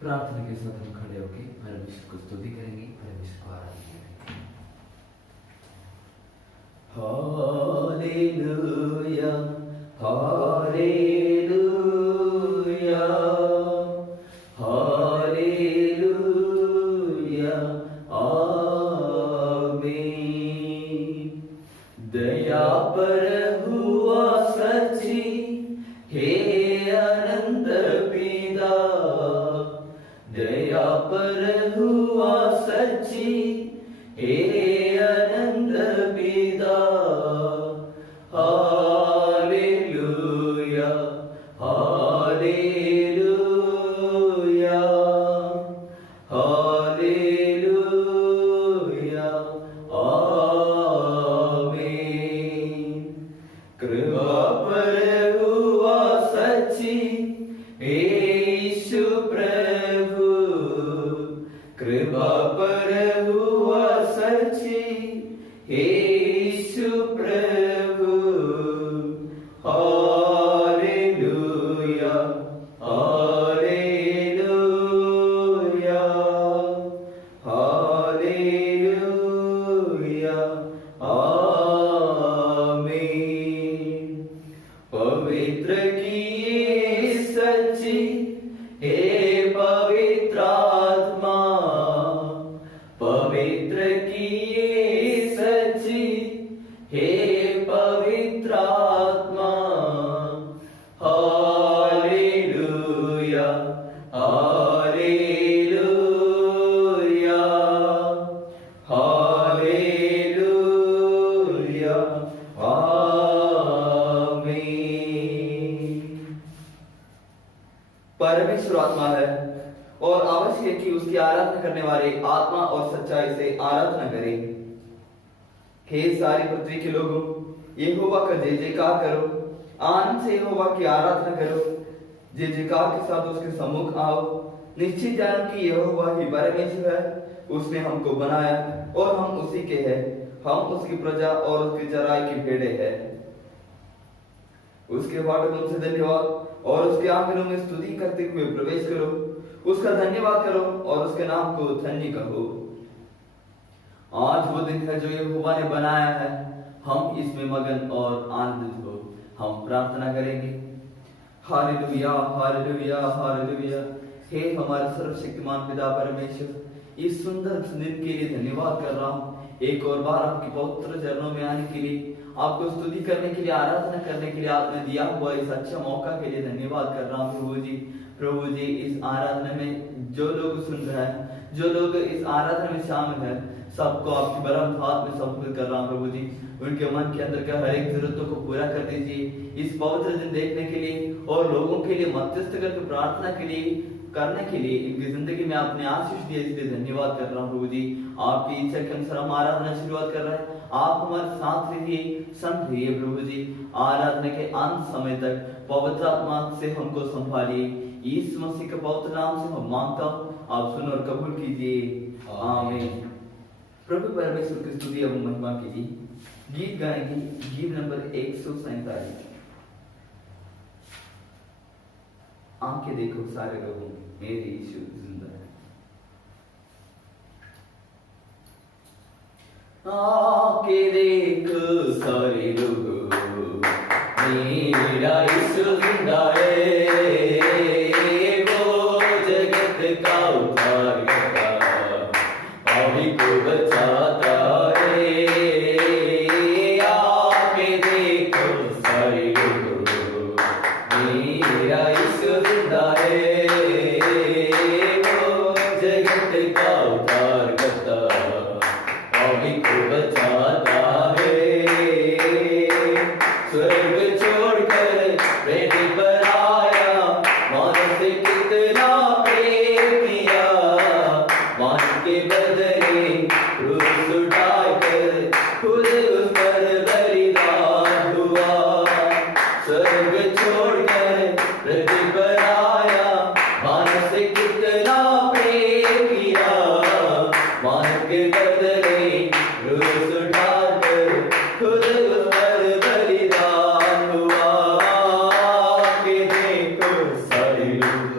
प्रार्थना के साथ हम खड़े होकर परमेश्वर को स्तुति करेंगे, परमेश्वर को आराधना करेंगे। हालेलुया हालेलुया हालेलुया आमीन। दया पर हुआ सच्ची हे अनंत पिता, दया पर हुआ सच्ची हे अनंत पिता। हालेलुया हालेलुया हालेलुया आमीन। कृपा पर हुआ सच्ची हे यीशु प्रभु, कृपा पर हुआ सच्ची हे यीशु प्रभु। हालेलुया हालेलुया हालेलुया आमीन। पवित्र किए सच्ची हे पवित्र आत्मा, पवित्र किए सच्ची हे पवित्र आत्मा। हालेलुया हालेलुया हालेलुया आमीन। परमेश्वर आत्मा है और आवश्यक है कि उसकी आराधना करने वाले आत्मा और सच्चाई से आराधना करें। हे सारी पृथ्वी के लोगों, यहोवा का जय जयकार करो, आनंद से यहोवा की आराधना करो, जय जयकार के साथ उसके सम्मुख आओ। निश्चित जानो कि यहोवा ही परमेश्वर है, उसने हमको बनाया और हम उसी के हैं, हम उसकी प्रजा और उसकी चराई की भेड़े हैं। उसके फाटकों से धन्यवाद और उसके आंगनों में स्तुति करते हुए प्रवेश करो, उसका धन्यवाद करो और उसके नाम को धन्य कहो। आज वो दिन है जो यहोवा ने बनाया है, हम इसमें मगन और आनंदित हो। हम प्रार्थना करेंगे। हालेलुया हालेलुया हालेलुया। हे हमारा सर्वशक्तिमान पिता परमेश्वर, इस सुंदर दिन के लिए धन्यवाद कर रहा हूँ। एक और बार आपके पवित्र चरणों में आने के लिए, आपको स्तुति करने के लिए, आराधना करने के लिए आपने दिया हुआ इस अच्छा मौका के लिए धन्यवाद कर रहा हूँ प्रभु जी। प्रभु जी, इस आराधना में जो लोग सुन रहे हैं, जो लोग इस आराधना में शामिल हैं, सबको आपकी बरम हाथ में समर्पित कर रहा हूँ प्रभु जी। उनके मन के अंदर का हर एक जरूरतों को पूरा कर दीजिए। इस पवित्र दिन देखने के लिए और लोगों के लिए मध्यस्थ करके प्रार्थना के लिए करने के लिए इनकी जिंदगी में आपने आशीष दिया, इसलिए धन्यवाद कर रहा हूँ प्रभु जी। आपकी इच्छा के अनुसार हम आराधना शुरुआत कर रहे हैं। आप हमारे साथ रहिए, संग रहिए प्रभु जी। आराधना के अंत समय तक पवित्र आत्मा से हमको संभालिए। यीशु मसीह के पवित्र नाम से हम मांगता हूँ, आप सुनो और कबूल कीजिए, आमीन। प्रभु परमेश्वर की स्तुति एवं महिमा कीजिए। गीत गाएंगे, गीत नंबर 147। आंखें देखो सारे लोगों, मेरे यीशु जिंदा है। आंखें देखो सारे लोगों, मेरा यीशु जिंदा है। वो जगत का उद्धारकर्ता, पापी को बचाता है। आंखें देखो सारे लोगों, मेरा यीशु जिंदा है। वो जगत का उद्धारकर्ता, पापी को बचाता है। स्वर्ग छोड़कर पृथ्वी पर आया, मानव से कितना प्रेम किया। मान के बदले क्रूस उठाकर खुद उस पर बलिदान हुआ। स्वर्ग छोड़कर पृथ्वी पर आया, मानव से कितना प्रेम किया। मान के बदले क्रूस उठाकर खुद उस पर बलिदान हुआ। के देखो सारे लोग,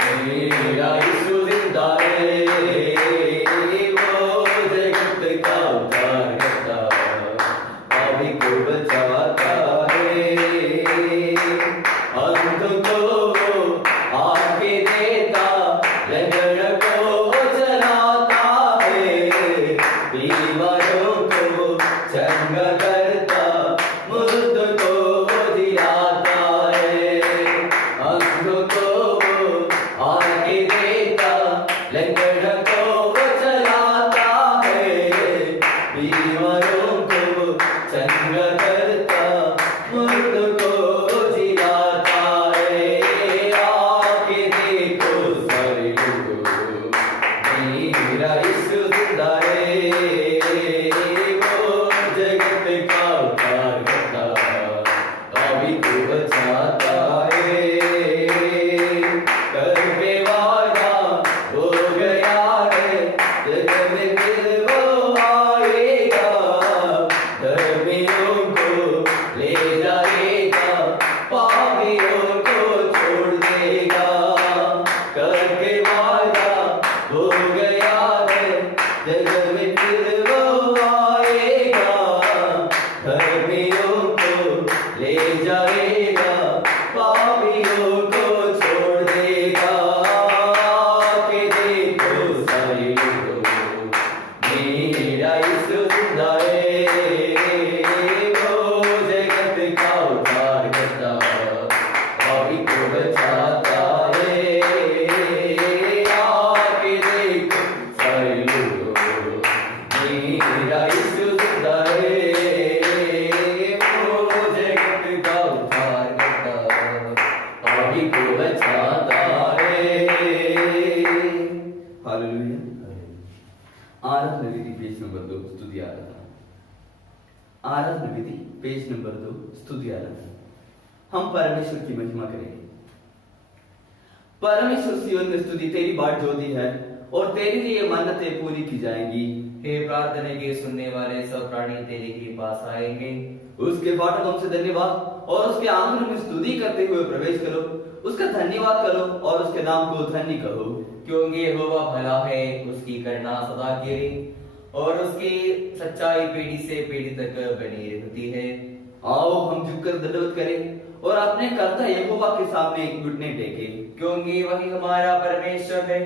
मेरा भावी को बचाता है, करके वादा हो गया है, जग में फिर वो आएगा, धर्मियों को ले जाएगा, पापियों को छोड़ देगा, करके वादा हो गया है, जग में फिर वो आएगा, धर्मियों को ले जाएगा, पापियों को छोड़ देगा। के देखो सारे लोगों, मेरा यीशु जिंदा है, वो जगत का उद्धार करता, पापी को बचाता है। आके देखो सारे लोगों, मेरा यीशु जिंदा है, वो जगत का उद्धार करता, पापी को बचाता है। हालेलुया। आराधना विधि पेज नंबर 2, स्तुति आराधना। आराधना विधि पेज नंबर 2, स्तुति आराधना। हम परमेश्वर की महिमा करेंगे। परमेश्वर सिय्योन में स्तुति तेरी बाट जो दी है और तेरे लिए मन्नतें पूरी की जाएंगी। हे प्रार्थना के सुनने वाले सब प्राणी तेरे के पास आएंगे। उसके फाटकों से धन्यवाद और उसके आंगनों में स्तुति करते हुए प्रवेश करो, उसका धन्यवाद करो और उसके नाम को धन्य कहो। क्योंकि यहोवा भला है, उसकी करुणा सदा के लिए और उसकी सच्चाई पीढ़ी से पीढ़ी तक बनी रहती है। आओ हम झुककर दंडवत करें और अपने कर्ता यहोवा के सामने घुटने टेकें। क्योंकि वही हमारा परमेश्वर है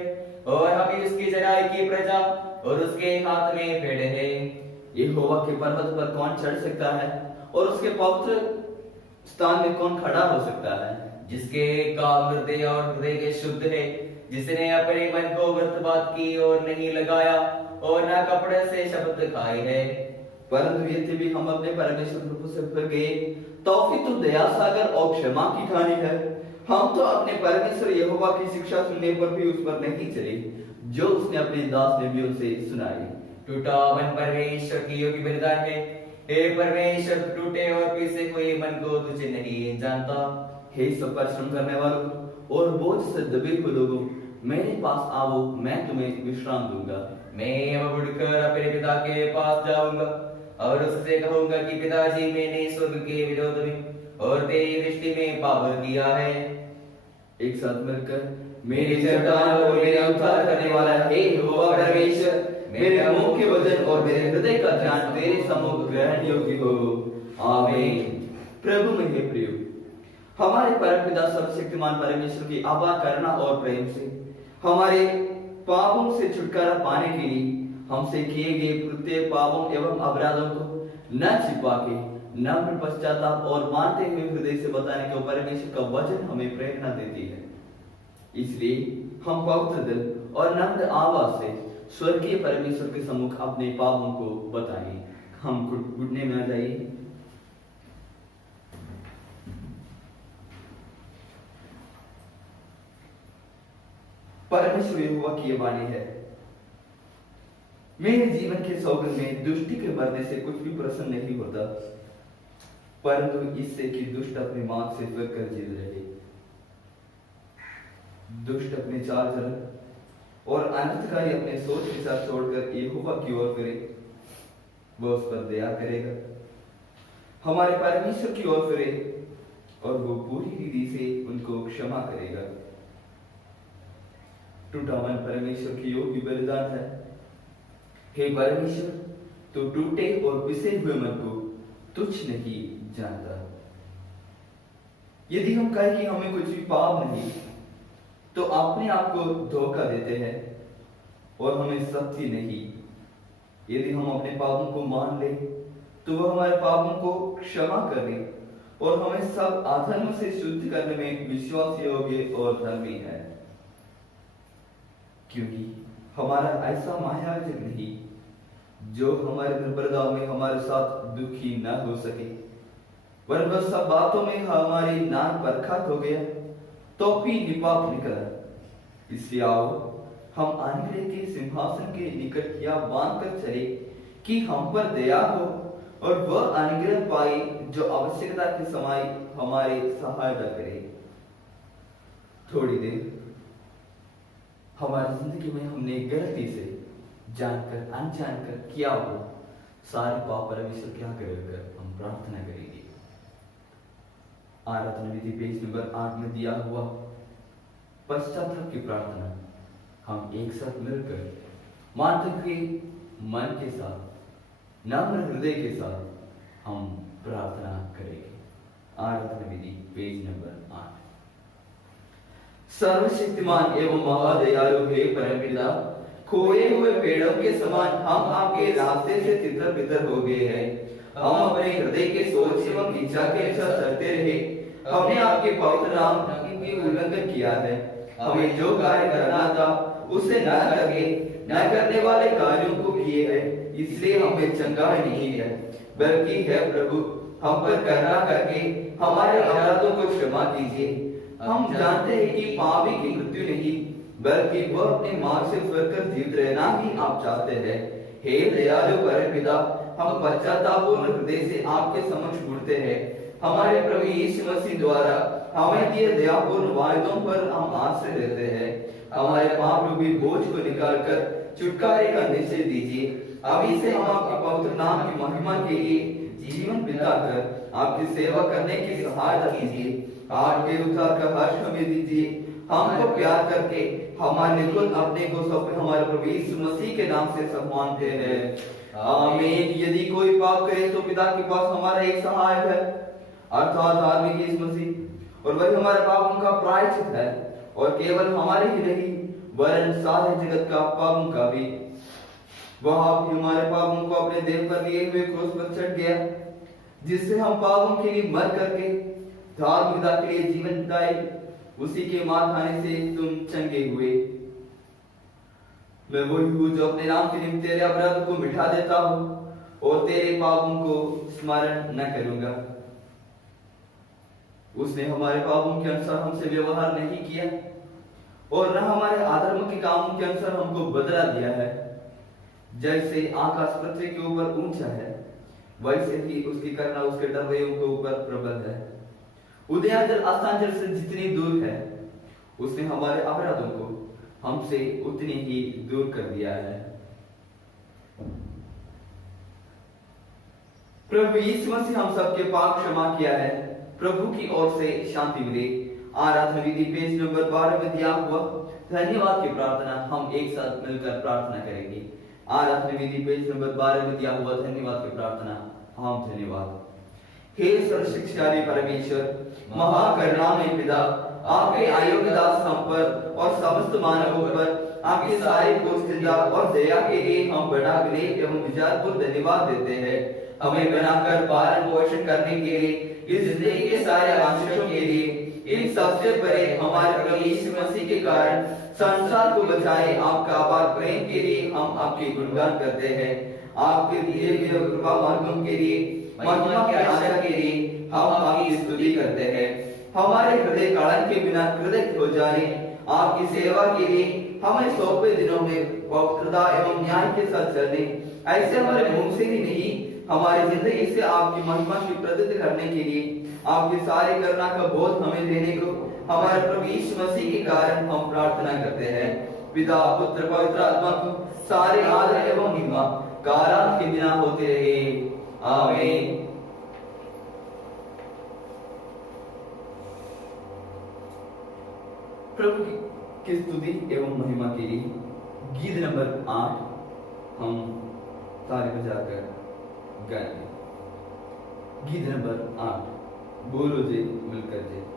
और हम ही उसकी जराई की प्रजा और उसके हाथ में भेड़ है। यहोवा के पर्वत पर कौन चढ़ सकता है और उसके पवित्र स्थान में कौन खड़ा हो सकता है? जिसके काम हृदय और हृदय के शुद्ध है, जिसने अपने मन को व्यर्थ बात की और नहीं लगाया और न कपड़े से शब्द खाए है। परंतु यदि भी हम अपने परमेश्वर प्रभु से फिर गए, तौफीक तो दया सागर और क्षमा की कहानी है। हम तो अपने परमेश्वर यहोवा की शिक्षा सुनने पर भी उस पर नहीं चले, जो उसने अपने दास नबियों से सुनाई। टूटा मन परमेश्वर की योग्य बलिदान है। हे परमेश्वर, टूटे और पीसे हुए मन को तुझे नहीं जानता। हे सब परिश्रम करने वालों और बोझ से दबे हुए लोगों, मेरे पास आओ, मैं तुम्हें विश्राम दूंगा। मैं अब उठकर अपने पिता के पास जाऊंगा और उससे कहूंगा कि पिताजी, मैंने स्वर्ग के विरोध में और तेरी दृष्टि में पाप किया है। एक साथ मिलकर मेरी चट्टान और मेरा उद्धार करने वाला हे यहोवा परमेश्वर, मेरे मुंह के वचन और मेरे हृदय का ध्यान तेरे सम्मुख ग्रहण योग्य हो। आमीन। प्रभु में हे प्रियो, हमारे परमपिता सर्वशक्तिमान परमेश्वर की आभा करना और प्रेम से हमारे पापों से छुटकारा पाने के लिए हमसे किए गए प्रत्येक पापों एवं अपराधों को न छिपा के नम्र पश्चाताप और मानते हुए हृदय से बताने को परमेश्वर का वचन हमें प्रेरणा देती है। इसलिए हम पवित्र दिल और नम्र आवाज से स्वर्गीय परमेश्वर के सम्मुख अपने पापों को बताएं। हम घुटने में आ जाइए। परमेश्वर यहोवा की यह वाणी है, मेरे जीवन के सौगंध में दुष्टि के मरने से कुछ भी प्रसन्न नहीं होता, परंतु इससे कि दुष्ट अपने मार्ग से फिरकर जीत रहे। दुष्ट अपने चाल चलन और अनर्थकारी अपने सोच के साथ छोड़कर यहोवा की ओर फिरे, वह उस पर दया करेगा। हमारे परमेश्वर की ओर फिरे और वो पूरी रीति से उनको क्षमा करेगा। टूटा मन परमेश्वर की योग्य बलिदान है। हे परमेश्वर, तो टूटे और पिसे हुए मन को तुच्छ नहीं जानता। यदि हम कहें कि हमें कुछ भी पाप नहीं, तो अपने आप को धोखा देते हैं और हमें सत्य नहीं। यदि हम अपने पापों को मान ले, तो वह हमारे पापों को क्षमा करने और हमें सब अधर्म से शुद्ध करने में विश्वास योग्य और धर्मी है। क्योंकि हमारा ऐसा महायाजक नहीं जो हमारे निर्बलताओं में हमारे साथ दुखी न हो सके, वरन वह सब बातों में हमारी नान परखत हो गया तो भी निपाप निकला। इसलिए आओ हम अनुग्रह के सिंहासन के निकट यह बांध कर चले कि हम पर दया हो और वह अनुग्रह पाए जो आवश्यकता के समय हमारी सहायता करे। थोड़ी देर हमारी जिंदगी में हमने गलती से जानकर अनजानकर किया हो सारे पाप परमेश्वर क्या कर हम प्रार्थना करेंगे। आराधना विधि पेज नंबर 8 में दिया हुआ पश्चाताप की प्रार्थना हम एक साथ मिलकर मानव के मन के साथ नम्र हृदय के साथ हम प्रार्थना करेंगे। आराधना विधि पेज नंबर 8। सर्वशक्तिमान एवं महादयालु हे परमपिता, खोए हुए पेड़ों के समान हम आपके रास्ते से तितर बितर हो गए हैं। हम अपने हृदय के सोच एवं इच्छा के अनुसार चलते रहे। हमने आपके पवित्र नाम की उल्लंघन किया है। हमें जो कार्य करना था उसे न करके न करने वाले कार्यों को किए हैं, इसलिए हमें चंगाई नहीं है, बल्कि है प्रभु हम पर करुणा करके हमारे अपराधों को क्षमा कीजिए। हम जानते हैं कि पापी की मृत्यु नहीं, बल्कि वह अपने मार्ग से फिरकर जीवित रहना ही आप चाहते हैं। हे दयालु परमपिता, हम पश्चातापूर्ण हृदय से आपके समक्ष मुड़ते हैं। हमारे प्रभु यीशु मसीह द्वारा हमें दिए दयापूर्ण वायदों पर हम आश्रय लेते हैं। हमारे पाप रूपी बोझ को निकालकर छुटकारे का निश्चय दीजिए। अभी से हम आपके पवित्र नाम की महिमा के लिए जीवन बिताकर आपकी सेवा करने की सहायता कीजिए। आपके उद्धार का हर्ष हमें दीजिए। हमको प्यार करके हमारे खुद अपने को सौंपे हमारे प्रभु यीशु मसीह के नाम से सब मानते हैं, आमीन। यदि कोई पाप करे तो पिता के पास हमारा एक सहायक है, अर्थात धार्मिक यीशु मसीह, और वही हमारे पापों का प्रायश्चित है, और केवल हमारे ही नहीं वरन सारे जगत का पापों का भी। वह हमारे पापों को अपने देह पर लिए हुए क्रूस पर चढ़ गया, जिससे हम पापों के लिए मर करके धार्मिकता के लिए जीवन बिताए। उसी के मार खाने से तुम चंगे हुए। मैं वही हूँ जो अपने नाम के निमित्त तेरे अपराध को मिटा देता हूँ और तेरे पापों को स्मरण न करूंगा। उसने हमारे पापों के अनुसार हमसे व्यवहार नहीं किया और न हमारे अधर्म के कामों के अनुसार हमको बदला दिया है। जैसे आकाश पृथ्वी के ऊपर ऊंचा है, वैसे ही उसकी करुणा उसके डरवैयों के ऊपर प्रबल है। उदयांचल अस्तांचल से जितनी दूर है, उसने हमारे अपराधों को हमसे उतनी ही दूर कर दिया है। प्रभु यीशु मसीह हम सबके पाप क्षमा किया है। प्रभु की ओर से शांति मिले। आराधना विधि पेज नंबर 12 में दिया हुआ धन्यवाद की प्रार्थना हम एक साथ मिलकर प्रार्थना करेंगे। आराधना विधि पेज नंबर 12 में दिया हुआ धन्यवाद की प्रार्थना हम धन्यवाद। हे सर्वशक्तिशाली परमेश्वर, महाकरुणामय पिता, आपके अयोग्य दास हम पर और समस्त मानवों पर आपके सारे कोष्ठता और दया के लिए हम बड़ा विनय एवं विचारपूर्वक धन्यवाद देते हैं। हमें बनाकर पालन पोषण करने के लिए, इस जिंदगी के सारे आशीषों के लिए, इन सबसे परे हमारे प्रभु यीशु मसीह के कारण संसार को बचाए आपका अपार प्रेम के लिए हम आपके गुणगान करते हैं। आपके दिए हुए कृपा मार्गों के लिए, महिमा की आशा के लिए हम आपकी स्तुति करते हैं। हमारे हृदय कलंक के बिना कृतज्ञ हो जाए। आपकी सेवा के लिए हमें सौंपे दिनों में पवित्रता एवं न्याय के साथ चलने, ऐसे हमारे मुंह से ही नहीं हमारी जिंदगी से आपकी महिमा की प्रतीति करने के लिए आपकी सारी करुणा का बोध हमें देने को हमारे प्रभु यीशु मसीह के कारण हम प्रार्थना करते हैं। पिता पुत्र पवित्र आत्मा को सारे आदर एवं महिमा कारण के बिना होते रहे, आमीन। प्रभु की स्तुति एवं महिमा के लिए गीत नंबर 8 हम ताली बजाकर गाएंगे। गीत नंबर 8, बोलो जय मिलकर जय।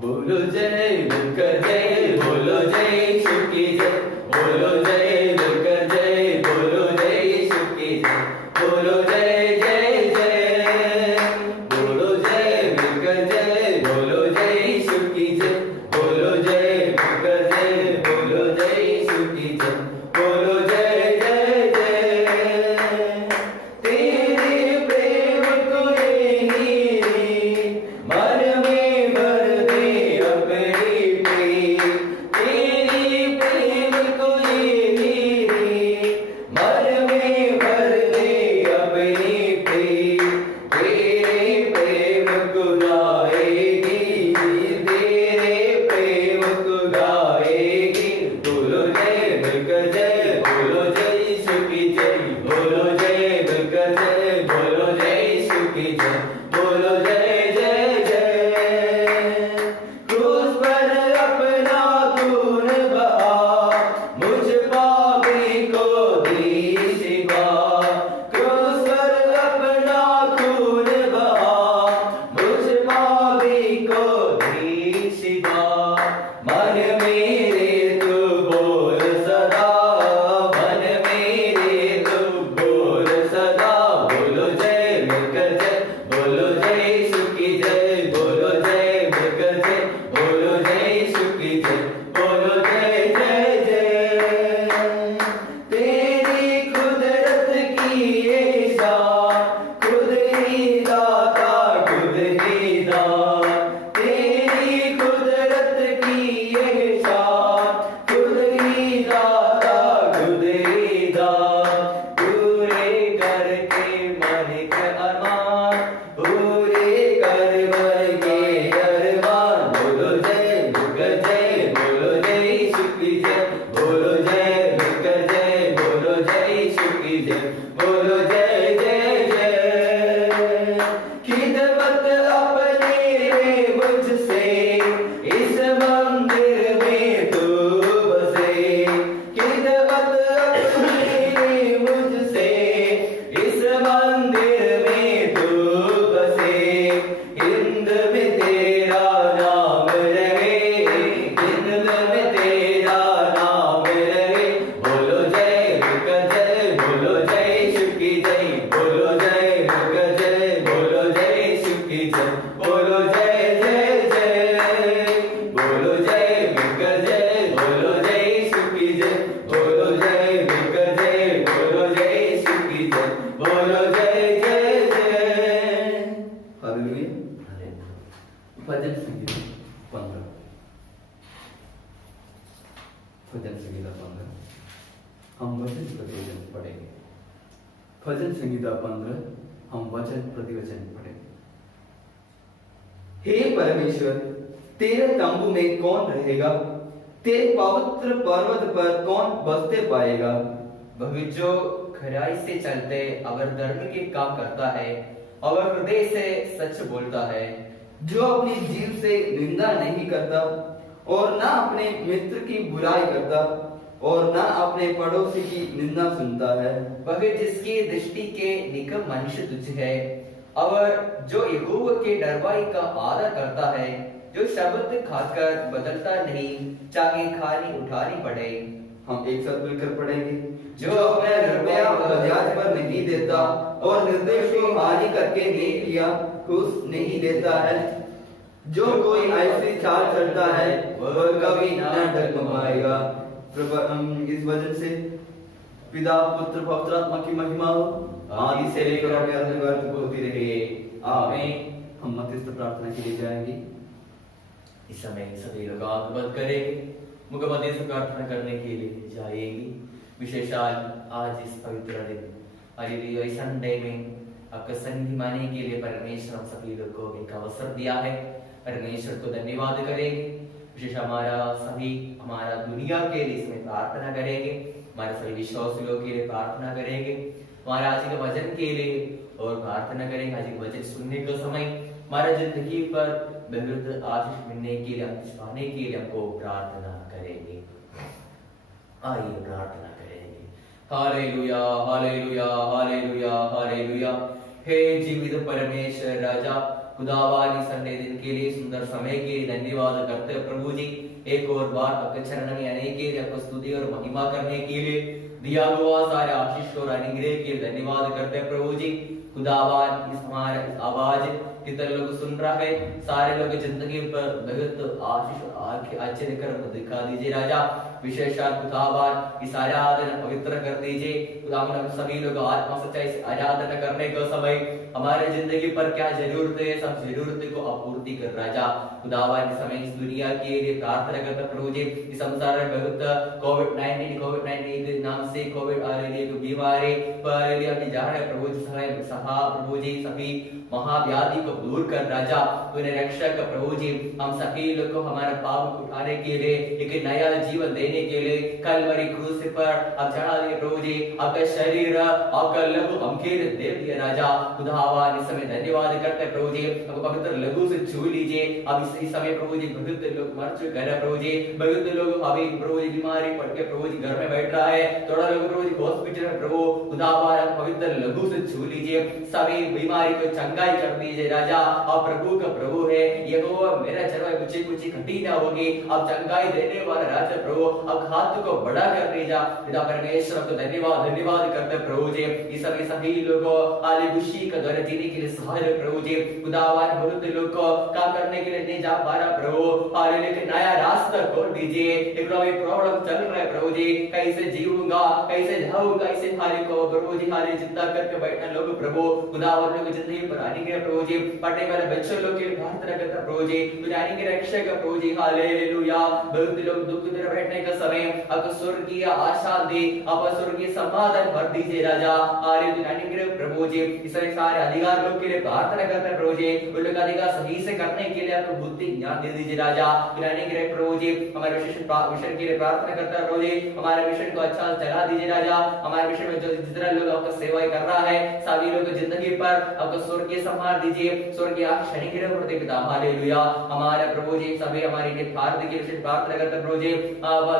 बोलो जय मिलकर जय, बोलो जय यीशु की जय, बोलो जय मिलकर जय, बोलो जय यीशु की जय, बोलो जय जय जय, बोलो जय मिलकर जय, बोलो जय यीशु की जय, बोलो जय मिलकर जय, बोलो जय यीशु की जय, बोलो जय जय जय। तेरे प्रेम को यही मन में भर दे अपनी प्रेम, तेरे प्रेम को यही खिदमत अपने ले मुझसे, इस मंदिर में तू बसे। खिदमत अपने ले मुझसे, इस मंदिर में तू बसे। हिंद में तेरा नाम रहे, हिंद में तेरा नाम रहे। बोलो जय रुक जय, बोलो जय शिव की जय, बोलो जय रुक जय, बोलो जय शिव की जय, बोलो जय जय जय, बोलो जय रुक जय, बोलो जय शिव की जय, बोलो जय रुक जय, बोलो जय शिव की जय, बोलो जय जय जय। हालेलुया। भजन संगीत 15। भजन संगीता 15 हम वचन प्रतिवचन पढ़ेंगे। भजन संगीता 15 हम वचन प्रतिवचन पढ़ेंगे। हे परमेश्वर, तेरे तंबू में कौन रहेगा? तेरे पवित्र पर्वत पर कौन बसते पाएगा? वह जो खराई से चलते अगर धर्म के काम करता है और हृदय से सच बोलता है, जो अपनी जीव से निंदा नहीं करता और ना अपने मित्र की बुराई करता और ना अपने पड़ोसी की निंदा सुनता है। वह जिसकी दृष्टि के निकम मनुष्य तुच्छ है और जो यहोवा के डरवाई का आदर करता है, जो शब्द खाकर बदलता नहीं, चाहे खानी उठानी पड़े। हम एक साथ मिलकर पढ़ेंगे। जो अपने रुपया ब्याज पर नहीं देता और निर्दोष को हानि करके नहीं लिया घूस नहीं देता है। जो कोई ऐसी चाल चलता है वह कभी न डगमगाएगा। इस वजन से पिता पुत्र पवित्र आत्मा की महिमा हो, आदि से लेकर अंत तक होती रहे। आमीन। हम मध्यस्थ प्रार्थना के लिए जाएंगे। इस समय सभी लोग आंख बंद करेंगे, मुख मध्यस्थ प्रार्थना करने के लिए जाएंगे। विशेषाल आज इस पवित्र दिन हालेलुया संडे में आपका संधि माने के लिए परमेश्वर हम सभी लोग को एक अवसर दिया है। परमेश्वर को धन्यवाद करेंगे। विशेष हमारा दुनिया के लिए इसमें प्रार्थना करेंगे, हमारे सभी विश्वासियों के लिए प्रार्थना करेंगे, हमारे आज के वचन के लिए और प्रार्थना करेंगे। आज के वचन सुनने का समय हमारा जिंदगी पर बहुत आशीष मिलने के लिए, आशीष पाने के लिए हमको प्रार्थना करेंगे। आइए प्रार्थना करेंगे। हालेलुया हालेलुया हालेलुया हालेलुया। हे जीवित परमेश्वर राजा, खुदावानी संडे दिन के लिए, सुंदर समय के लिए धन्यवाद करते हैं प्रभु जी। एक और बार आपके चरण में आने के लिए, आपको स्तुति और महिमा करने के लिए, दिया हुआ सारे आशीष और अनुग्रह के लिए धन्यवाद करते हैं प्रभु जी। खुदावान इस हमारा इस आवाज कितने लोग सुन रहा है, सारे लोग जिंदगी पर बहुत आशीष और आश्चर्य कर्म दिखा दीजिए राजा। विशेषाल खुदावान इस आराधना पवित्र कर दीजिए। खुदावन हम सभी लोग आत्मा सच्चाई से आराधना करने का समय हमारे जिंदगी पर क्या जरूरत है, सब जरूरत को आपूर्ति कर राजा। खुदावन इस समय इस दुनिया के लिए प्रार्थना करता प्रभु जी। इस संसार में बहुत कोविड-19 के नाम से कोविड आ रही है, बीमारी पर अपनी जान है प्रभु जी। समय सहा प्रभु जी सभी महाव्याधि को दूर कर राजा, उन्हें रक्षक प्रभु जी। हम सभी लोग को हमारे पाप उठाने के लिए, एक नया जीवन देने के लिए कलवरी क्रूस पर अब चढ़ा दिए प्रभु जी। आपका शरीर आपका लहू हमके दे दिया राजा। खुदावन इस समय धन्यवाद करते प्रभु जी। अब पवित्र लहू से छू लीजिए। अब इस समय प्रभु जी बहुत लोग मर चुके हैं प्रभु जी, बहुत लोग अभी प्रभु जी बीमारी पड़ के प्रभु जी घर में बैठ रहा है, थोड़ा लोग प्रभु जी हॉस्पिटल में प्रभु। खुदावन पवित्र लहू से छू लीजिए, सभी बीमारी को चंगाई कर दीजिए राजा। आप प्रभु का प्रभु है, यहोवा मेरा चरवाहा, मुझे कुछ घटी ना होगी। आप चंगाई देने वाला राजा प्रभु, अब हाथ को बड़ा कर दीजिए पिता परमेश्वर को धन्यवाद करते प्रभु जी। इस समय सभी लोगों आली खुशी का दौर जीने के लिए सहाय प्रभु जी। खुदावन बहुत लोग को काम करने के लिए नहीं जा पा रहा प्रभु, और लेकिन नया रास्ता खोल दीजिए। एक प्रॉब्लम चल रहा है प्रभु जी, कैसे जीऊंगा, कैसे जाऊंगा, इसे हारी को प्रभु जी हारी चिंता करके बैठना लोग प्रभु। खुदावन लोग जिंदगी पर आने के प्रभु जी, पढ़ने वाले बच्चों लोग के लिए प्रार्थना करता प्रभु जी। तुझे आने के रक्षक प्रभु जी। हालेलुया। बहुत लोग दुख दर बैठने का समय आपको स्वर्गीय आशा दे, आप स्वर्गीय समाधान भर दीजिए राजा। हालेलुया प्रभु जी, इस सारे अधिकार लोग के लिए प्रार्थना करते हैं प्रभु जी, उन लोग का अधिकार सही से करने के लिए आपको बुद्धि ज्ञान दे दीजिए राजा। प्रभु जी हमारे मिशन के लिए प्रार्थना करता है प्रभु जी, हमारे मिशन को अच्छा चला दीजिए राजा। हमारे मिशन में जो जितना लोग आपका सेवा कर रहा है सभी लोगों की जिंदगी पर आपका स्वर्गीय संभाल दीजिए, स्वर्गीय आशीष करते पिता। हालेलुया हमारे प्रभु जी सभी हमारे लिए भारत के विषय प्रार्थना करते प्रभु जी,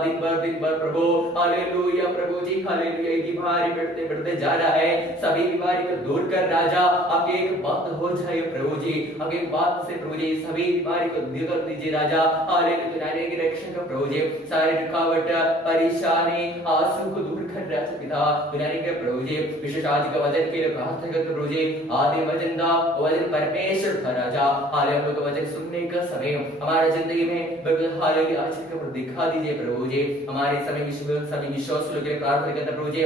दिन भर प्रभु। हालेलुया प्रभु जी, हालेलुया बीमारी बढ़ते बढ़ते जा रहा है, सभी बीमारी को दूर कर राजा। आपके एक बात हो जाए प्रभु जी, आपके एक बात से प्रभु जी सभी बीमारी को दूर कर दीजिए राजा। हालेलुया की रक्षा का प्रभु जी, सारी रुकावट परेशानी आंसू को दूर कर राजा पिता। के प्रभु जी विशेष आज का वचन के लिए प्रार्थना करते प्रभु जी, आदि वचन का वचन परमेश्वर था राजा। हालेलुया हम लोग का वचन सुनने का समय हमारे जिंदगी में बिल्कुल हालेलुया आशीष का दिखा दीजिए प्रभु जी। हमारे सभी विश्वास लोग के लिए प्रार्थना करते प्रभु जी,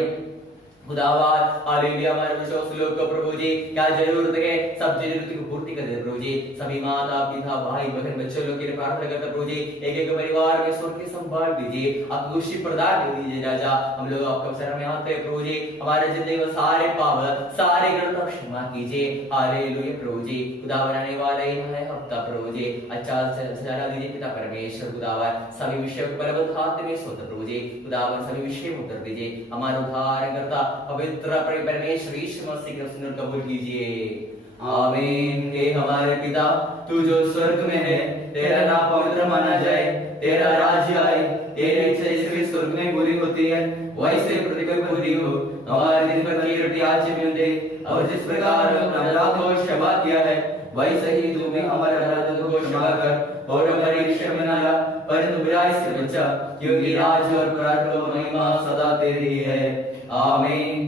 खुदावार हालेलुया हमारे विश्वास लोग को प्रभु जी क्या जरूरत है सब जरूरत की पूर्ति कर दे प्रभु जी। सभी माता पिता भाई बहन बच्चों लोग के लिए प्रार्थना करते प्रभु जी, एक एक परिवार में स्वर्ग की संभाल दीजिए, आप खुशी प्रदान कर दीजिए राजा। हम लोग आपका शरण में आते हैं प्रभु जी, हमारे जिंदगी में सारे पाप सारे गलतियां क्षमा कीजिए। हालेलुया प्रभु जी, खुदा बनाने वाले है हफ्ता प्रभु जी अच्छा चला दीजिए पिता परमेश्वर। खुदावर सभी विषय को बलवंत हाथ में सोते प्रभु जी, खुदावर सभी विषय में उतर दीजिए। हमारा उद्धार करता पवित्र परमेश्वर यीशु मसीह के सुंदर कबूल कीजिए, आमीन। हे हमारे पिता तू जो स्वर्ग में है, तेरा नाम पवित्र माना जाए, तेरा राज्य आए, तेरी इच्छा जैसे स्वर्ग में पूरी होती है वैसे पृथ्वी पर पूरी हो। हमारे दिन भर की रोटी आज हमें दे, और जिस प्रकार हमने अपराध को क्षमा किया है वैसे ही तू भी हमारे अपराधों को क्षमा कर, और हमारी इच्छा में न ला परंतु बुराई से बचा, क्योंकि राज और पराक्रम और महिमा सदा तेरी है, आमीन।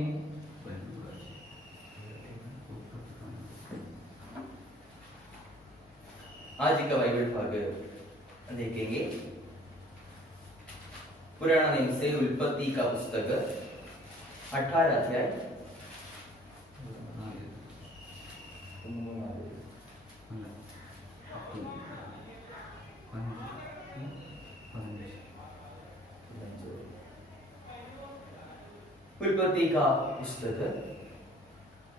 आज का बाइबल भाग देखेंगे पुराना नियम से उत्पत्ति का पुस्तक 18 अध्याय उत्पत्ति का पुस्तक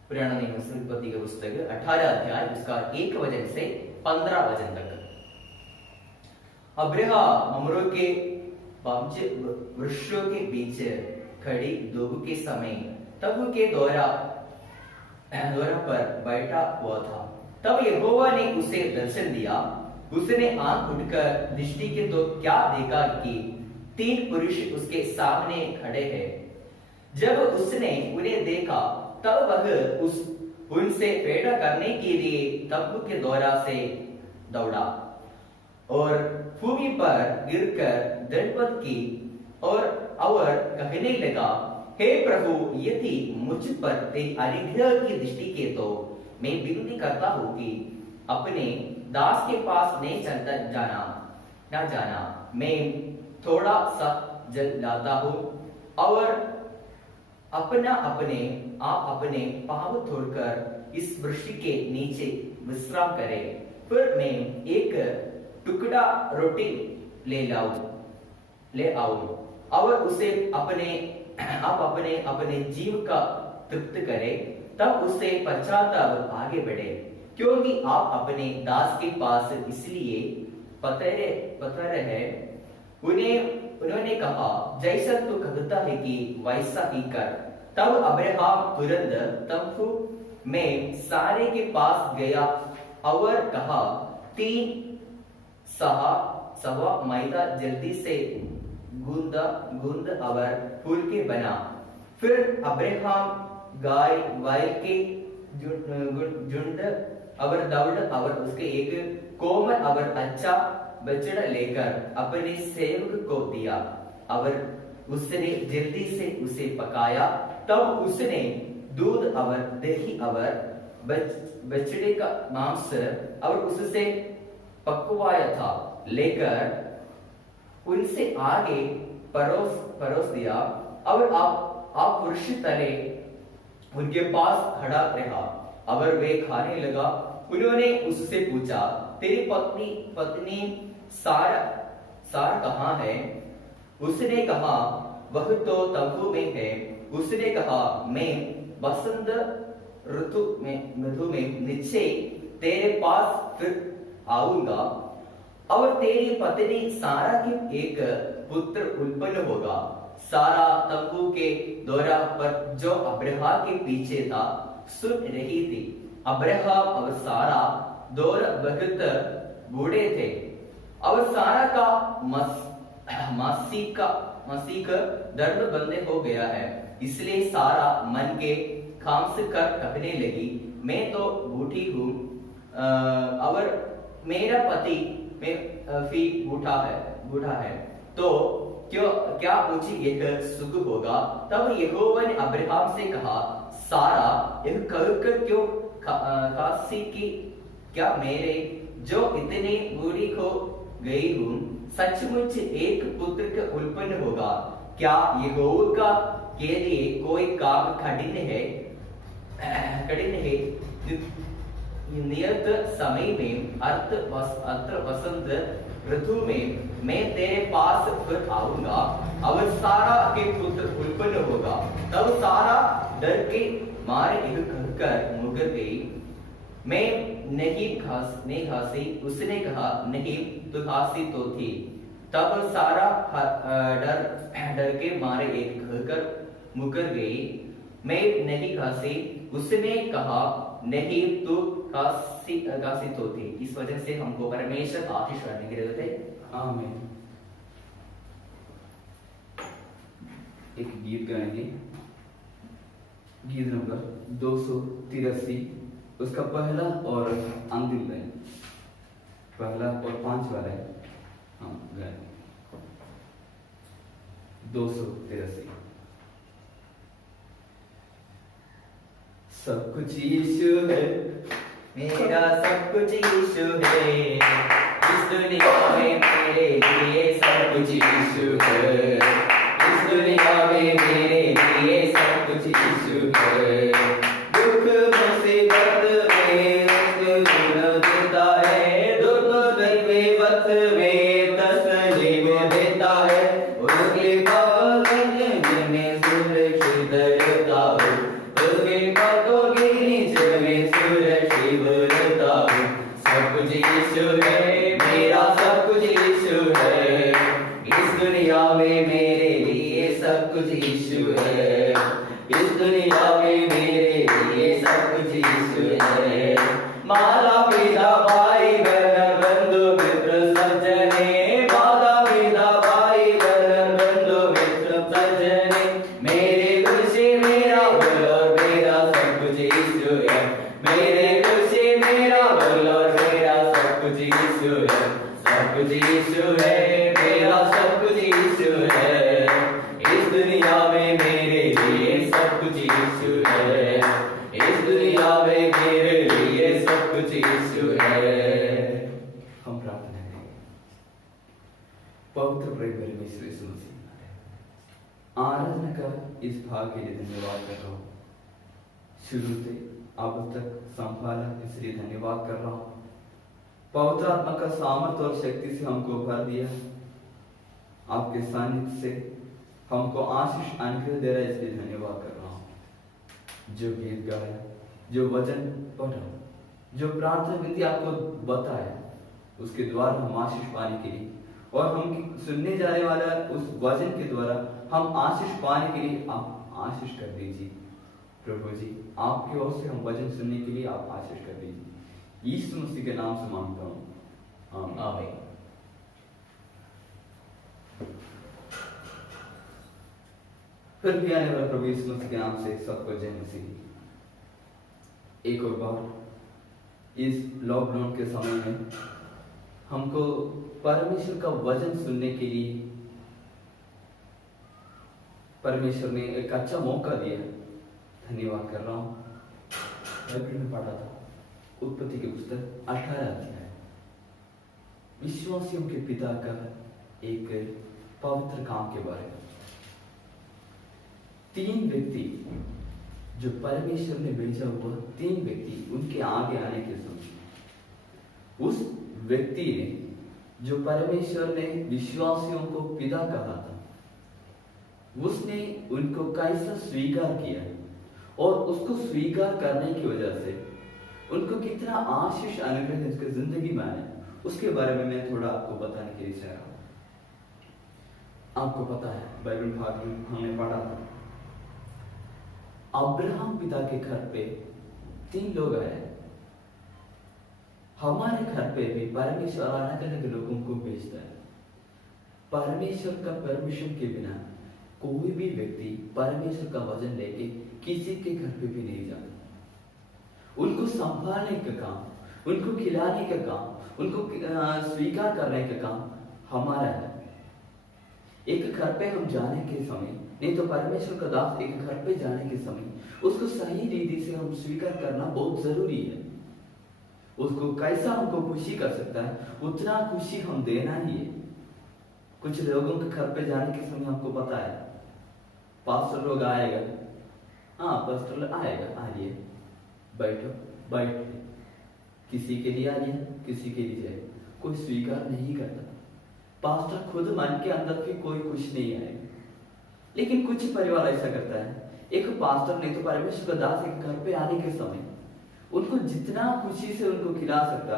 पुराना नियम से उत्पत्ति का पुस्तक 18 अध्याय उसका 1 वचन से 15 वचन तक। अब्राहम ममरे के वृक्षों के बीच खड़ी दोपहर के समय तबू के दौरा पर बैठा हुआ था। तब यहोवा ने उसे दर्शन दिया, उसने आंख उठकर दृष्टि के तो क्या देखा कि 3 पुरुष उसके सामने खड़े हैं। जब उसने उन्हें देखा तब वह उनसे भेंट करने के लिए तंबू के द्वारा से दौड़ा और भूमि पर गिरकर दंडवत की और कहने लगा, हे प्रभु यदि मुझ पर तेरी अनुग्रह की दृष्टि के तो मैं विनती करता हूँ कि अपने दास के पास नहीं चलता जाना, मैं थोड़ा सा जल लाता हूँ और आप अपने पाँव तोड़कर इस वृक्ष के नीचे विश्राम करें, फिर मैं एक टुकड़ा रोटी ले आऊं और उसे अपने जीव का तृप्त करें, तब उसे पश्चाताप आगे बढ़े, क्योंकि आप अपने दास के पास इसलिए पत्थर है। उन्होंने कहा, जैसा तू कहता है कि वैसा ही कर। तब अब्राहम तुरंत तंबू में सारे के पास गया और कहा, 3 सवा मैदा जल्दी से गूंद और फूल के बना। फिर अब्राहम गाय के झुंड और दौड़ और उसके एक कोमल और अच्छा बछड़ा लेकर अपने सेवक को दिया और उसने जल्दी से उसे पकाया। तब उसने दूध और दही और बछड़े का मांस और उससे पकवाया था लेकर उनसे आगे परोस दिया और आप वृक्ष तले उनके पास खड़ा रहा और वे खाने लगा। उन्होंने उससे पूछा, तेरी पत्नी सारा कहाँ है? उसने कहा वह तो तंबू में है। उसने कहा मैं बसंत ऋतु में निश्चय तेरे पास फिर आऊंगा और तेरी पत्नी सारा के एक पुत्र उत्पन्न होगा। सारा तंबू के दौरा पर जो अब्राहम के पीछे था सुन रही थी। अब्राहम और सारा दोनों बहुत बूढ़े थे और सारा का मासिक दर्द बंद हो गया है। इसलिए सारा मन के खामस कर कहने लगी मैं तो बूढ़ी हूँ और मेरा पति भी बूढ़ा है तो क्यों क्या मुझे एक सुख होगा। तब यहोवा ने अब्राहम से कहा सारा यह कहकर क्यों खांसी की क्या मेरे जो इतनी बूढ़ी हो गई हूँ सचमुच एक पुत्र का उत्पन्न होगा। क्या यहोवा के लिए कोई काम कठिन है नियत समय में अर्थ वसंत ऋतु में मैं तेरे पास फिर आऊंगा और सारा के पुत्र उत्पन्न होगा। तब सारा डर के मारे कहकर मुकर गई मैं नहीं खांसी। उसने कहा नहीं तो खांसी तो थी। तब सारा डर के मारे कहकर मुकर गई मैं नहीं खांसी। उसने कहा नहीं तो खांसी तो थी। इस वजह से हमको परमेश्वर आशीष करने की जरूरत है। आमीन। एक गीत गाएंगे, गीत नंबर 283, उसका पहला और अंतिम लाइन, पहला और 5 वाला है। हम गाएंगे 283। सब कुछ यीशु है, मेरा सब कुछ यीशु है। इस दुनिया में मेरे लिए सब कुछ यीशु है। इस दुनिया में मेरे लिए सब कुछ यीशु है। दुख मुसीबत में देता है, दुख मुसीबत में तसल्ली देता है। उसके बादल में सुरक्षित रहता हूँ, उसके बादों के नीचे में सुरक्षित रहता हूँ। सब कुछ यीशु है, मेरा सब कुछ यीशु है। इस दुनिया में मेरे लिए सब कुछ यीशु है। इस दुनिया में मेरे लिए सब कुछ यीशु है। माता पिता भाई बहन बंधु मित्र सज्जने, माता पिता भाई बहन बंधु मित्र सज्जने, मेरे खुशी मेरा बल और मेरा सब कुछ यीशु है। मेरे खुशी मेरा बल और मेरा सब कुछ यीशु है। सब कुछ यीशु है, मेरा सब कुछ यीशु है। इस दुनिया में मेरे लिए सब कुछ यीशु है। इस दुनिया में मेरे लिए सब कुछ यीशु है। हम प्रार्थना करेंगे। पवित्र प्रेम परमेश्वर यीशु मसीह, आराधना का इस भाग के लिए धन्यवाद कर रहा हूँ। शुरू से अब तक संभाला इसलिए धन्यवाद कर रहा हूँ। पवित्र आत्मा का सामर्थ और शक्ति से हमको भर दिया। आपके सानिध्य से हमको आशीष अनुग्रह दे रहा है, इसलिए धन्यवाद कर रहा हूँ। जो गीत गाया, जो वचन पढ़ा, जो प्रार्थना विधि आपको बताया, उसके द्वारा हम आशीष पाने के लिए और हम सुनने जाने वाला उस वचन के द्वारा हम आशीष पाने के लिए आप आशीष कर दीजिए। प्रभु जी, आपकी ओर से हम वचन सुनने के लिए आप आशीष कर दीजिए। यीशु मसीह के नाम से मांगता हूँ, आमीन। फिर भी आने वाला प्रभु यीशु मसीह के नाम से सबको जय मसीह। एक और बार इस लॉकडाउन के समय में हमको परमेश्वर का वचन सुनने के लिए परमेश्वर ने एक अच्छा मौका दिया। धन्यवाद कर रहा हूँ। बाइबल में पढ़ा था उत्पत्ति की पुस्तक 18 अध्याय, विश्वासियों के पिता का एक पवित्र काम के बारे में। 3 व्यक्ति जो परमेश्वर ने भेजा हुआ, 3 व्यक्ति उनके आगे आने के समय उस व्यक्ति ने जो परमेश्वर ने विश्वासियों को पिता कहा था, उसने उनको कैसा स्वीकार किया और उसको स्वीकार करने की वजह से उनको कितना आशीष अनुग्रह उसकी जिंदगी में आया, उसके बारे में मैं थोड़ा आपको बताने के लिए चाह रहा हूँ। आपको पता है बाइबल भाग में हमने पढ़ा था, अब्राहम पिता के घर पे 3 लोग आए। हमारे घर पे भी परमेश्वर अलग अलग लोगों को भेजता है। परमेश्वर का परमिशन के बिना कोई भी व्यक्ति परमेश्वर का वचन लेके किसी के घर पे भी नहीं जाता। उनको संभालने का काम, उनको खिलाने का काम, उनको स्वीकार करने का काम हमारा है। एक घर पे हम जाने के समय, नहीं तो परमेश्वर का दास एक घर पे जाने के समय उसको सही रीति से हम स्वीकार करना बहुत जरूरी है। उसको कैसा हमको खुशी कर सकता है उतना खुशी हम देना ही है। कुछ लोगों के घर पे जाने के समय हमको पता है पास्टर लोग आएगा, हाँ पास्टर आएगा, आइए बैठो, बैठ किसी के लिए आइए, किसी के लिए जाए, कोई स्वीकार नहीं करता। पास्टर खुद मन के अंदर भी कोई कुछ नहीं आएगा। लेकिन कुछ परिवार ऐसा करता है, एक पास्टर नहीं तो परमेश्वर का दास एक घर पे आने के समय उनको जितना खुशी से उनको खिला सकता,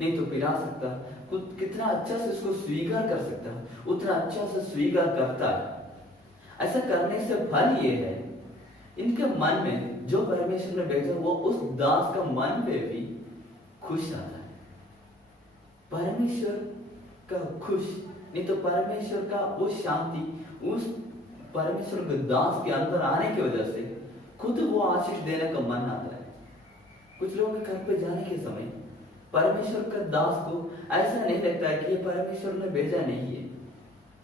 नहीं तो पिला सकता, कितना अच्छा से उसको स्वीकार कर सकता है, उतना अच्छा से स्वीकार करता है। ऐसा करने से फल ये है, इनके मन में जो परमेश्वर ने भेजा वो उस दास का मन पे भी खुश आता है। परमेश्वर का खुश, नहीं तो परमेश्वर का वो शांति उस परमेश्वर के दास के अंदर आने की वजह से खुद वो आशीष देने का मन आता है। कुछ लोगों के घर पे जाने के समय परमेश्वर का दास को ऐसा नहीं लगता है कि ये परमेश्वर ने भेजा नहीं है,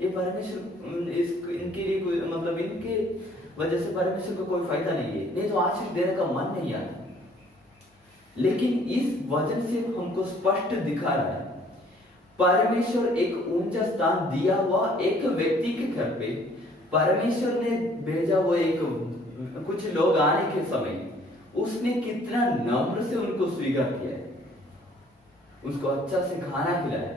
ये परमेश्वर इनके लिए कोई मतलब इनके वजह से परमेश्वर को कोई फायदा नहीं है, नहीं तो आशीष देने का मन नहीं आता। लेकिन इस वचन से हमको स्पष्ट दिखा रहा है परमेश्वर एक ऊंचा स्थान दिया हुआ एक व्यक्ति के घर पे परमेश्वर ने भेजा हुआ एक कुछ लोग आने के समय उसने कितना नम्र से उनको स्वीकार किया है, उसको अच्छा से खाना खिलाया,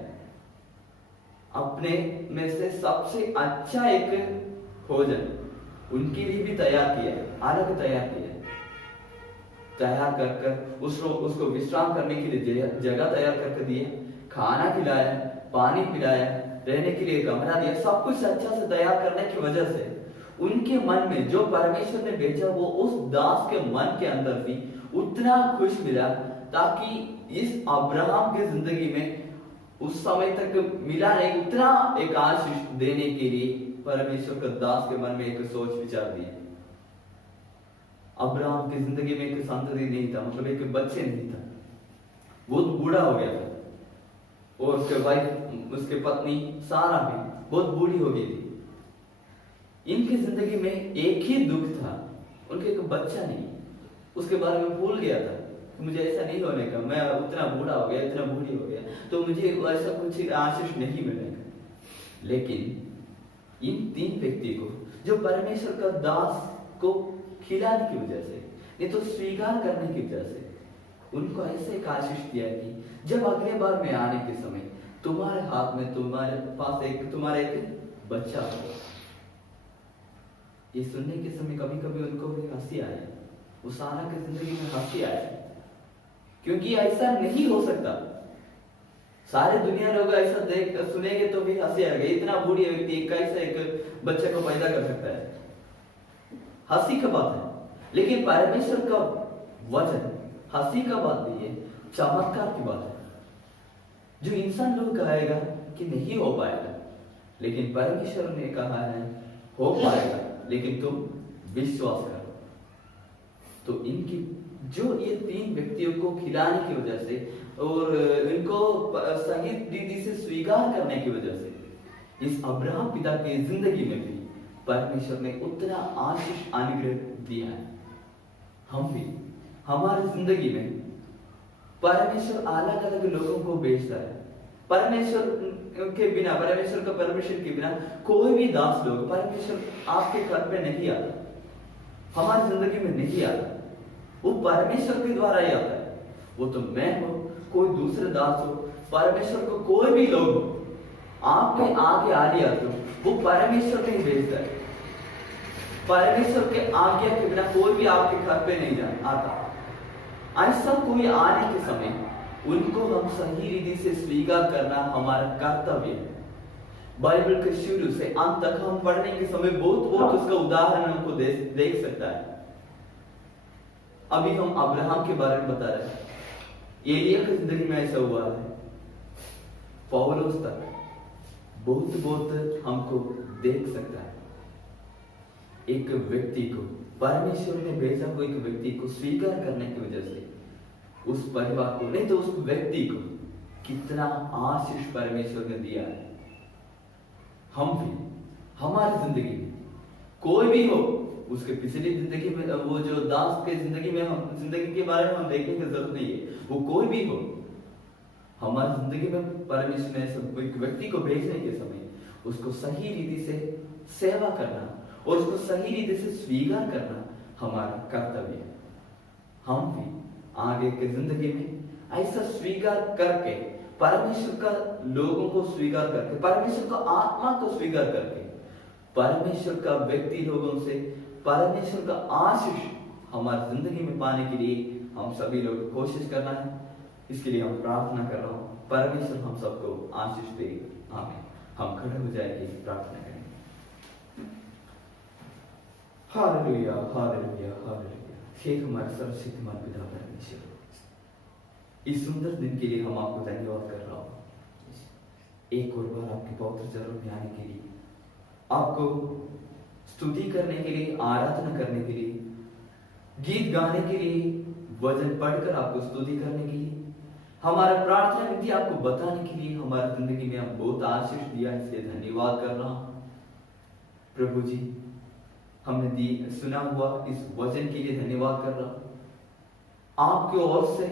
अपने में से सबसे अच्छा एक भोजन उनके लिए भी तैयार किया, अलग तैयार किया, तैयार कर उसको विश्राम करने के लिए जगह तैयार करके दिए, खाना खिलाया, पानी पिलाया, रहने के लिए कमरा दिया। सब कुछ अच्छा से तैयार करने की वजह से उनके मन में जो परमेश्वर ने भेजा वो उस दास के मन के अंदर भी उतना खुश मिला, ताकि इस अब्राहम की जिंदगी में उस समय तक मिला नहीं उतना एक आशीष देने के लिए परमेश्वर का दास के मन में एक सोच विचार दिया। अब्राहम की जिंदगी में एक संतति नहीं था, मतलब एक बच्चे नहीं था, वो बूढ़ा हो गया था और उसके वाइफ उसके पत्नी सारा भी बहुत बूढ़ी हो गई थी। इनकी जिंदगी में एक ही दुख था, उनके एक बच्चा नहीं, उसके बारे में भूल गया था, मुझे ऐसा नहीं होने का, मैं उतना बूढ़ा हो गया, इतना बूढ़ी हो गया तो मुझे ऐसा कुछ आशीष नहीं मिलेगा। लेकिन इन 3 व्यक्ति को जो परमेश्वर का दास को खिलाने की वजह से, नहीं तो स्वीकार करने की वजह से उनको ऐसे एक आशीष दिया कि जब अगले बार में आने के समय तुम्हारे हाथ में तुम्हारे पास तुम्हारा एक बच्चा हो। ये सुनने के समय कभी कभी उनको भी हंसी आए, उस सारा की जिंदगी में हंसी आए, क्योंकि ऐसा नहीं हो सकता। सारे दुनिया लोग ऐसा देख सुनेंगे तो भी हंसी आएगी, इतना बूढ़ी व्यक्ति कैसे एक बच्चे को पैदा कर सकता है, हंसी का बात है। लेकिन परमेश्वर का वचन हंसी का बात नहीं है, चमत्कार की बात है। जो इंसान लोग कहेगा कि नहीं हो पाएगा, लेकिन परमेश्वर ने कहा है हो पाएगा, लेकिन तुम विश्वास करो। तो इनकी जो ये 3 व्यक्तियों को खिलाने की वजह से और इनको सही रीति से स्वीकार करने की वजह से इस अब्राहम पिता की जिंदगी में भी परमेश्वर ने उतना आशीष अनुग्रह दिया है। हम भी हमारी जिंदगी में परमेश्वर अलग अलग लोगों को भेजता है। परमेश्वर के बिना, परमेश्वर का परमिशन के बिना कोई भी दास लोग परमेश्वर आपके घर पे नहीं आता, हमारी जिंदगी में नहीं आता, वो परमेश्वर के द्वारा ही आता है। वो तो मैं हो, कोई दूसरे दास हो, परमेश्वर को कोई भी लोग हो आपके आगे आ लिया तो वो परमेश्वर ने भेजता है। परमेश्वर के आज्ञा के बिना कोई भी आपके घर पे नहीं आता। ऐसा कोई आने के समय उनको हम सही रीति से स्वीकार करना हमारा कर्तव्य है। बाइबल के शुरू से अंत तक हम पढ़ने के समय बहुत उसका उदाहरण हमको देख सकता है। अभी हम अब्राहम के बारे में बता रहे हैं, एलिया की जिंदगी में ऐसा हुआ है, पौलुस तक बहुत हमको देख सकता है। एक व्यक्ति को परमेश्वर ने भेजा हुआ, एक व्यक्ति को स्वीकार करने की वजह से उस परिवार को, नहीं तो उस व्यक्ति को कितना आशीष परमेश्वर ने दिया है। हम भी हमारी जिंदगी में कोई भी हो, उसके पिछली जिंदगी में, वो जो दास के जिंदगी में, हम जिंदगी के बारे में हम देखने की जरूरत नहीं है, वो कोई भी हो, हमारी जिंदगी में परमेश्वर ने एक व्यक्ति को भेजने के समय उसको सही रीति से सेवा करना और उसको सही रीति से स्वीकार करना हमारा कर्तव्य है। हम भी आगे की जिंदगी में ऐसा स्वीकार करके, परमेश्वर का लोगों को स्वीकार करके, परमेश्वर का आत्मा को स्वीकार करके, परमेश्वर का व्यक्ति लोगों से परमेश्वर का आशीष हमारी जिंदगी में पाने के लिए हम सभी लोग कोशिश करना है। इसके लिए हम प्रार्थना कर रहा हूं, परमेश्वर हम सबको आशीष दे। आमीन। हम खड़े हो जाएंगे, प्रार्थना करेंगे। हालेलुया, हालेलुया, हालेलुया। हे हमारे सर्वशक्तिमान पिता परमेश्वर, इस सुंदर दिन के लिए हम आपको धन्यवाद कर रहा हूं। एक और बार आपके पवित्र चरणों में आने के लिए, आपको स्तुति करने के लिए, आराधना करने के लिए, गीत गाने के लिए, वचन पढ़कर आपको स्तुति करने के लिए, हमारा प्रार्थना विधि आपको बताने के लिए, हमारी जिंदगी में आप बहुत आशीष दिया, इसलिए धन्यवाद कर रहा हूं। प्रभु जी, हमने सुना हुआ इस वचन के लिए धन्यवाद कर रहा हूं। आपकी ओर से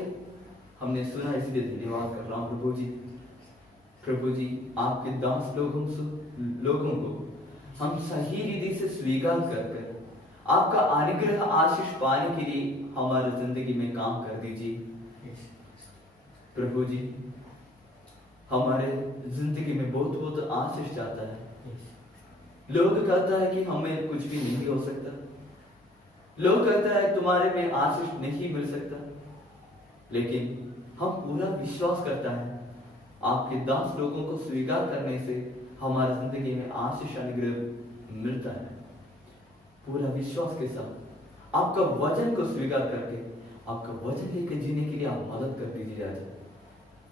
हमने सुना, इसलिए धन्यवाद कर रहा हूं। प्रभु जी, आपके दास लोगों को हम सही रीति से स्वीकार कर आपका अनुग्रह आशीष पाने के लिए हमारी जिंदगी में काम कर दीजिए। प्रभु जी, हमारे जिंदगी में बहुत आशीष जाता है। लोग कहता है कि हमें कुछ भी नहीं हो सकता, लोग कहता है तुम्हारे में आशीष नहीं मिल सकता, लेकिन हम पूरा विश्वास करता है आपके दास लोगों को स्वीकार करने से हमारी जिंदगी में आशीष अनुग्रह मिलता है। पूरा विश्वास के साथ आपका वचन को स्वीकार करके, आपका वचन लेकर जीने के लिए आप मदद कर दीजिए। आज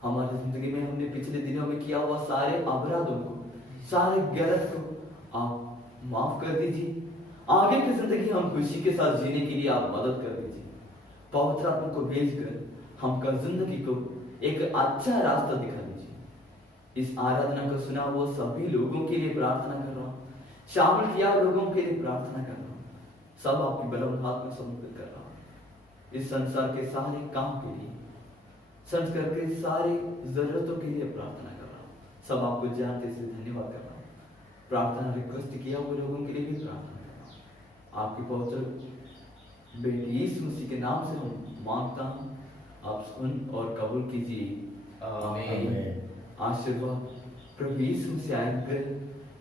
हमारी जिंदगी में हमने पिछले दिनों में किया हुआ सारे अपराधों को, सारे गलत को आप माफ कर दीजिए। आगे की जिंदगी हम खुशी के साथ जीने के लिए आप मदद कर दीजिए। पवित्र आत्मा को भेजकर हमका जिंदगी को एक अच्छा रास्ता दिखा दीजिए। इस आराधना को सुना हुआ सभी लोगों के लिए प्रार्थना कर रहा हूँ, शामिल किया लोगों के लिए प्रार्थना कर रहा हूँ, सब आपकी बलवंत हाथ में समर्पित कर रहा हूँ। इस संसार के सारे काम के लिए, संस्कार के सारे जरूरतों के लिए प्रार्थना कर रहा हूँ। सब आपको जानते से धन्यवाद कर रहा हूँ। प्रार्थना रिक्वेस्ट किया हुए लोगों के लिए भी प्रार्थना कर रहा हूँ। आपकी पवित्र बेटे यीशु मसीह के नाम से हम मांगता हूँ, आप सुन और कबूल कीजिए। आमीन। आशीर्वाद प्रभु यीशु से आए,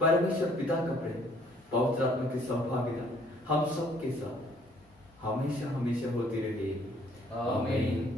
परमेश्वर पिता का प्रेम, पवित्र आत्मा की सौभाग्यता हम सबके साथ हमेशा हमेशा होती रहे। आमीन।